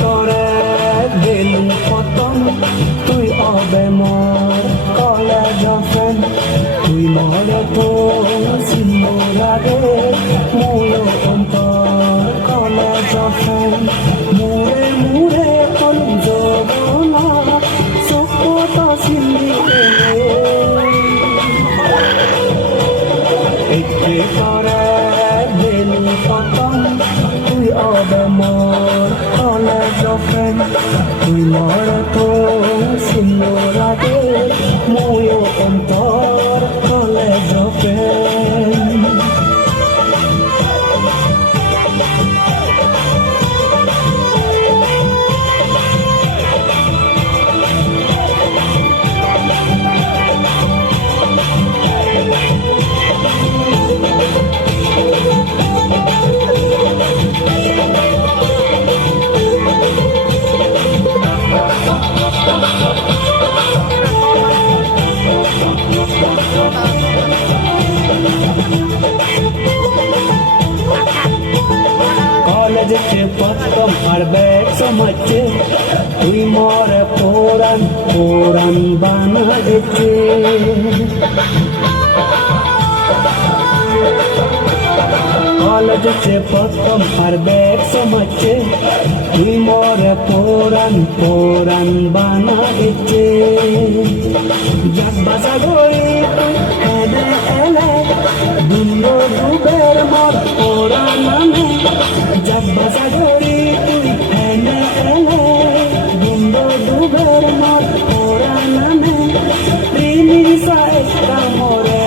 করে দিলু খতম তুই অবে মোর কলেজ ফ্রেন্ড তুই মরে তো সিন্দুরারে মূল অন্তর কলেজ ফ্রেন্ড মুরে মুরে কলম জবনা সকত সিন্দি একে করে দিলু খতম তুই অবে মোর কলেজ ফ্রেন্ড তুই মরে তো সিন্দুরারে মূল অন্তর কলেজ ফ্রেন্ড কলেজ প্রথম আর ব্যাগ সমাজে তুই মরে পুরান পুরান বানাচ্ছে কলেজ প্রথম আর ব্যাগ সমাজে তুই মরে পুরান পুরান বানাচ্ছে বাসা গড়ি তুই এনে এলে দুলো ডুবের মর ওরা নামে বাসা গড়ি তুই এনে এলে দুলো ডুবের মর ওরা নামে প্রিমিসা একটা মরে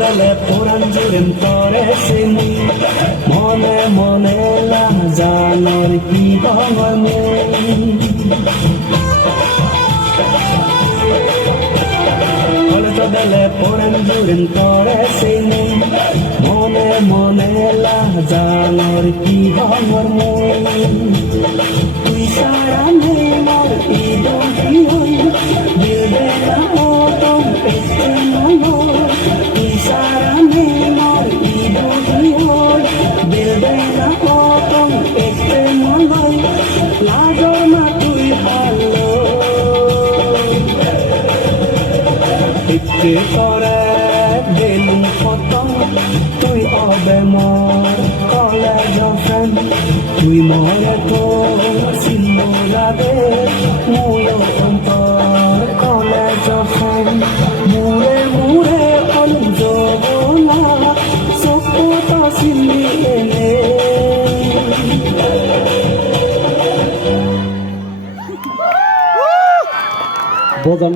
দলে পুরান জুড়েন তরে সিনি মনে মনে জানোর কি ভগনে দলে পুরান জুড়েন তরে সিনি মনে মনে জানোর কি ভগনে তুই সারা নেই মোর ঈদন কি হই দিলে না মতন পেতে মনো সারা নেই মোর ঈদন কি হই দিলে না মতন পেতে মনো লাগর না তুই ভালো ইচ্ছে করে দিলু খতম তুই অবে মোর কলেজ ফ্রেন্ড তুই মরে তো সিন্দুরারে মূল অন্তর কলেজ ফ্রেন্ড মুরে মুরে কলম জবনা সকত সিন্দি এনে বোঝান